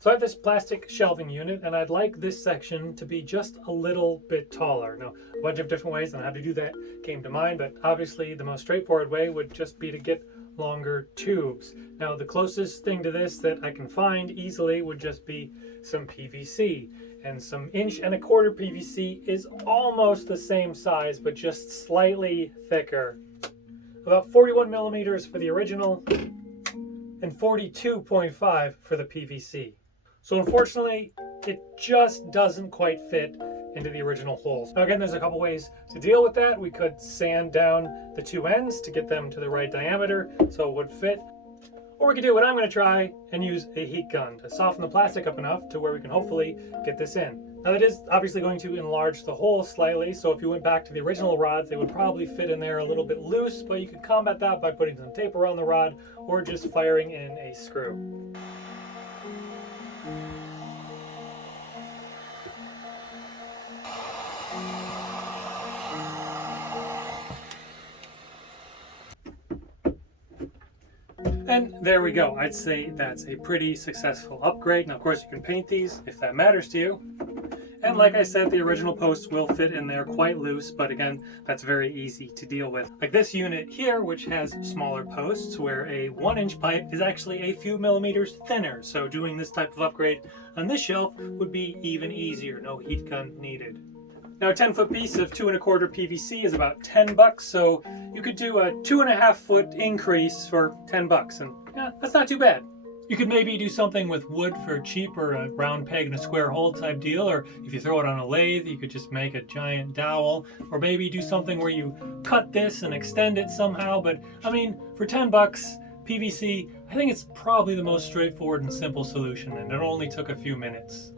So I have this plastic shelving unit and I'd like this section to be just a little bit taller. Now, a bunch of different ways on how to do that came to mind, but obviously the most straightforward way would just be to get longer tubes. Now, the closest thing to this that I can find easily would just be some PVC. And some 1.25" PVC is almost the same size, but just slightly thicker. About 41 millimeters for the original and 42.5 for the PVC. So unfortunately, it just doesn't quite fit into the original holes. Now again, there's a couple ways to deal with that. We could sand down the two ends to get them to the right diameter so it would fit. Or we could do what I'm going to try and use a heat gun to soften the plastic up enough to where we can hopefully get this in. Now that is obviously going to enlarge the hole slightly, so if you went back to the original rods, they would probably fit in there a little bit loose, but you could combat that by putting some tape around the rod or just firing in a screw. And there we go. I'd say that's a pretty successful upgrade. Now, of course, you can paint these if that matters to you. And like I said, the original posts will fit in there quite loose, but again, that's very easy to deal with. Like this unit here, which has smaller posts where a 1-inch pipe is actually a few millimeters thinner. So doing this type of upgrade on this shelf would be even easier. No heat gun needed. Now a 10-foot piece of 2.25" PVC is about $10, so you could do a 2.5-foot increase for $10, and yeah, that's not too bad. You could maybe do something with wood for cheap, or a round peg and a square hole type deal, or if you throw it on a lathe, you could just make a giant dowel, or maybe do something where you cut this and extend it somehow. But I mean, for $10, PVC, I think it's probably the most straightforward and simple solution, and it only took a few minutes.